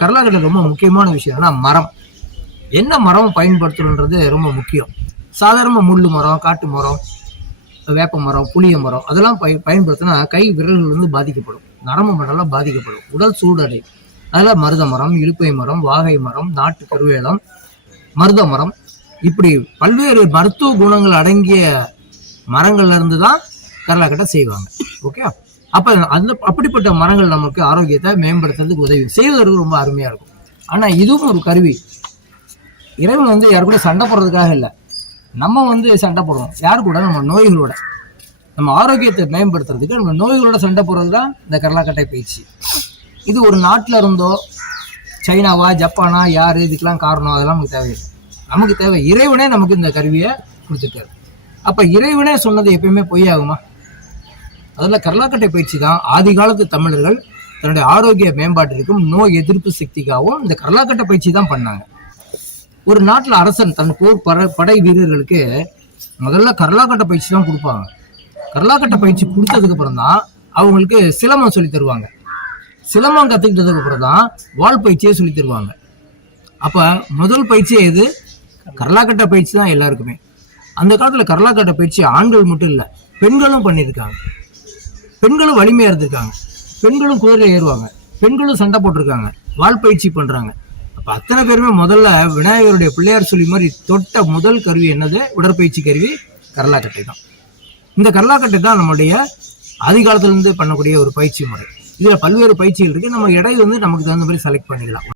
கர்நாடகாவில் ரொம்ப முக்கியமான விஷயம்னா மரம். என்ன மரம் பயன்படுத்தணுன்றது ரொம்ப முக்கியம். சாதாரண முள்ளு மரம், காட்டு மரம், வேப்ப மரம், புளிய மரம் அதெல்லாம் பயன்படுத்தினா கை விரல்கள் வந்து பாதிக்கப்படும், நரம்பு மண்டலம் பாதிக்கப்படும், உடல் சூடடை. அதில் மருத மரம், இலுப்பை மரம், வாகை மரம், நாட்டு கருவேலம், மருத மரம், இப்படி பல்வேறு மருத்துவ குணங்கள் அடங்கிய மரங்கள்ல இருந்து தான் கர்நாடகா செய்வாங்க. ஓகே, அப்ப அப்படிப்பட்ட மரங்கள் நமக்கு ஆரோக்கியத்தை மேம்படுத்துறதுக்கு உதவி செய்வதற்கு ரொம்ப அருமையா இருக்கும். ஆனா இதுவும் ஒரு கருவி. இறைவன் வந்து யாரு கூட சண்டை போடுறதுக்காக இல்லை, நம்ம வந்து சண்டை போடுறோம் யாரு கூட, நம்ம நோய்களோட. நம்ம ஆரோக்கியத்தை மேம்படுத்துறதுக்கு நம்ம நோய்களோட சண்டை போடுறது தான் இந்த கர்நாடகா பயிற்சி. இது ஒரு நாட்டில் இருந்தோ சைனாவா ஜப்பானா யாரு இதுக்கெல்லாம் காரணம் அதெல்லாம் நமக்கு தேவையில்லை. நமக்கு தேவை இறைவனே நமக்கு இந்த கருவியை கொடுத்துருக்காரு. அப்ப இறைவனே சொன்னது எப்பயுமே பொய்யாகுமா? அதில் கர்நாடகா பயிற்சி தான் ஆதி காலத்து தமிழர்கள் தன்னுடைய ஆரோக்கிய மேம்பாட்டிற்கும் நோய் எதிர்ப்பு சக்திக்காகவும் இந்த கர்நாடகா பயிற்சி தான் பண்ணாங்க. ஒரு நாட்டில் அரசன் தன் போர் படை வீரர்களுக்கு முதல்ல கர்நாடகா பயிற்சி தான் கொடுப்பாங்க. கர்நாடகா பயிற்சி கொடுத்ததுக்கு அப்புறம் தான் அவங்களுக்கு சிலம்பம் சொல்லி தருவாங்க. சிலம்பம் கற்றுக்கிட்டதுக்கு அப்புறம் தான் வால் பயிற்சியே சொல்லி தருவாங்க. அப்போ முதல் பயிற்சியே இது கர்நாடகா பயிற்சி தான் எல்லாருக்குமே. அந்த காலத்தில் கர்நாடகா பயிற்சி ஆண்கள் மட்டும் இல்லை, பெண்களும் பண்ணியிருக்காங்க. பெண்களும் வலிமையாக இருந்திருக்காங்க, பெண்களும் குதிரை ஏறுவாங்க, பெண்களும் சண்டை போட்டிருக்காங்க, வால் பயிற்சி பண்ணுறாங்க. அப்போ அத்தனை பேருமே முதல்ல விநாயகருடைய பிள்ளையார் சொல்லி மாதிரி தொட்ட முதல் கருவி என்னது? உடற்பயிற்சி கருவி கர்நாடகா தான். இந்த கர்நாடகா தான் நம்முடைய ஆதிகாலத்திலிருந்து பண்ணக்கூடிய ஒரு பயிற்சி முறை. இதில் பல்வேறு பயிற்சிகள் இருக்குது. நம்ம எடை வந்து நமக்கு தகுந்த மாதிரி செலக்ட் பண்ணிக்கலாம்.